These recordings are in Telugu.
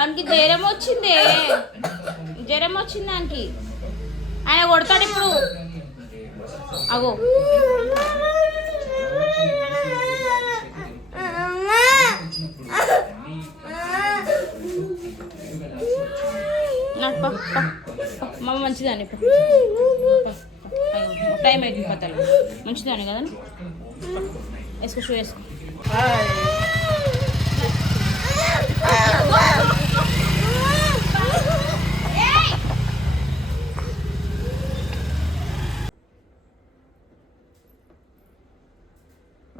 వానికి జ్వరం వచ్చింది దానికి. ఆయన కొడతాడు ఇప్పుడు. అగో మమ్మ మంచిదాన్ని టైం అవుతుంది పత్తలు మంచిదాన్ని కదా వేసుకో షూ వేసుకో.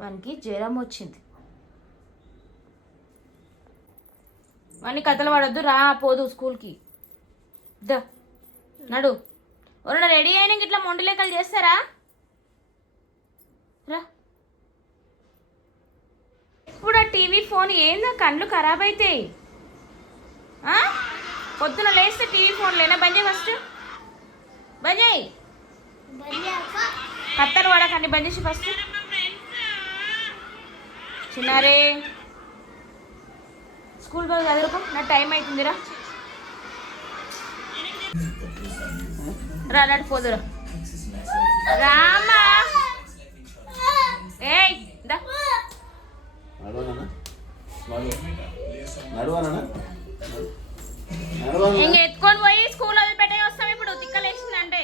వానికి జ్వరం వచ్చింది. వాడిని కథలు పడొద్దు. రా పోదు స్కూల్కి. ద నడు. ఎవరన్నా రెడీ అయినా ఇట్లా మొండి లెక్కలు చేస్తారా? రా. ఇప్పుడు ఆ టీవీ ఫోన్ ఏందో కళ్ళు ఖరాబ్ అవుతాయి. పొద్దున లేస్తే టీవీ ఫోన్ లేనా? బంద్ చేయి ఫస్ట్. బంద్ చేయి. కత్తలు పడకండి. బంద్ చేసి ఫస్ట్. చిన్నారే స్కూల్ పోయి చదువుకో. నా టైం అవుతుందిరా. రా నడు పోదురా. రామా ఏయ్ ఇంక ఎత్తుకొని పోయి స్కూల్ వదిలిపెట్టే వస్తాం. ఇప్పుడు తిక్కలేసిందంటే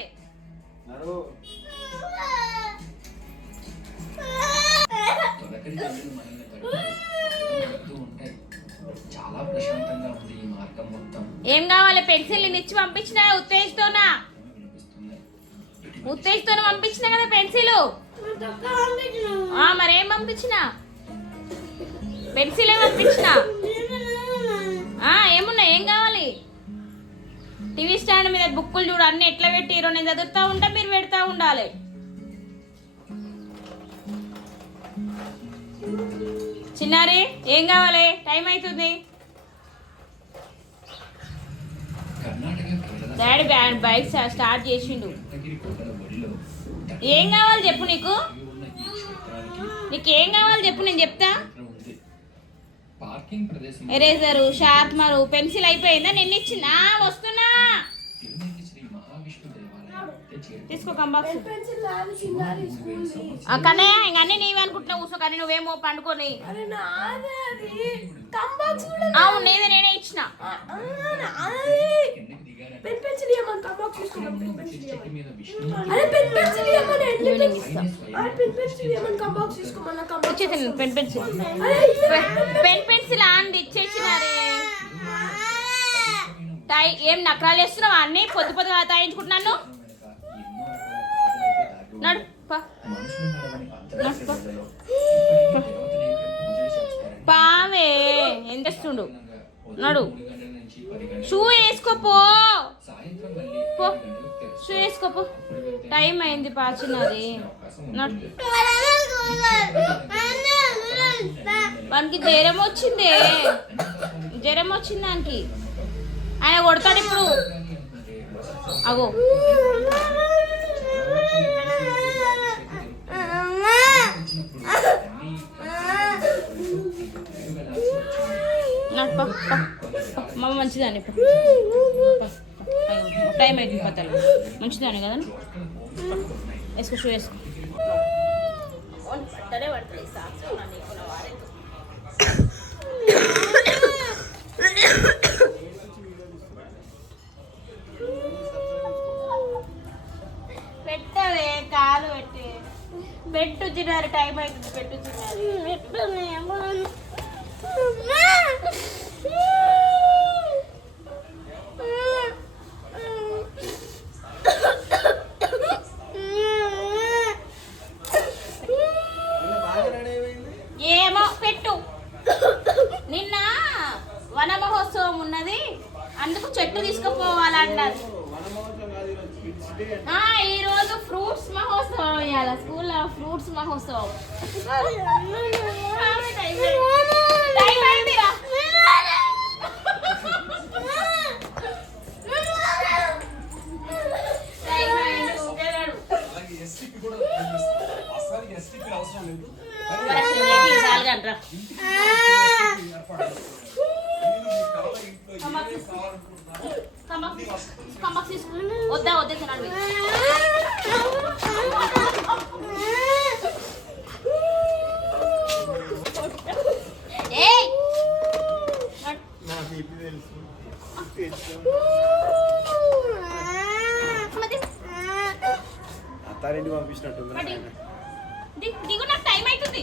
చాలా ప్రశాంతంగా ఉంది ఈ మార్గం మొత్తం. ఏం కావాలి? పెన్సిల్ ఇచ్చి పంపించిన ఉత్తేజ్తోనే పంపించిన కదా పెన్సిల్. మరేం పంపించిన? పెన్సిల్ ఏం పంపించిన? ఏమున్నాయి? ఏం కావాలి? టీవీ స్టాండ్ మీద బుక్కులు చూడు అన్ని ఎట్లా పెట్టిరో. నేను చదువుతా ఉంటా, మీరు పెడతా ఉండాలి. చిన్నారి ఏం కావాలి? టైం అవుతుంది. డాడీ బైక్ స్టార్ట్ చేసిండు. ఏం కావాలి చెప్పు. నీకేం కావాలి చెప్పు, నేను చెప్తా. ఎరేజరు, షార్ప్నరు, పెన్సిల్ అయిపోయిందా? నిన్న ఇచ్చిందా? వస్తున్నా తీసుకో కంబాక్స్. కన్నయ్య ఇంక అన్నీ నీవి అనుకుంటున్నావు. కూర్చో కానీ నువ్వేమో పండుకొని. అవును నీదే, నేనే ఇచ్చిన. పెన్ పెన్సిల్ అంది ఇచ్చేసినారే. ఏం నకరాలు వేస్తున్నావు? అన్ని పొద్దుగా తాయించుకుంటున్నాను. నడు పావే ఏం చేస్తుండు? నడు. షూ వేసుకోపో. షూ వేసుకోపో. టైం అయింది పాచినది. నడు. వానికి జ్వరం వచ్చింది దానికి. ఆయన కొడతాడు ఇప్పుడు. అగో మమ్మ మంచిదాన్ని టైం అవుతుంది పత్తలు మంచిదాన్ని కదా వేసుకో షూ వేసుకో. పెట్టవే కాలు పెట్టు చిన్నారు. టైం అవుతుంది. పెట్టు చిన్నారు. ఏమో పెట్టు. నిన్న వన మహోత్సవం ఉన్నది, అందుకు చెట్టు తీసుకుపోవాలన్నది. ఈరోజు ఫ్రూట్స్ మహోత్సవం ఇవ్వాలి స్కూల్లో. ఫ్రూట్స్ మహోత్సవం. వద్దా వద్దే తినాలి అత్తారింటి పంపించినట్టు దిగు నాకు టైం అవుతుంది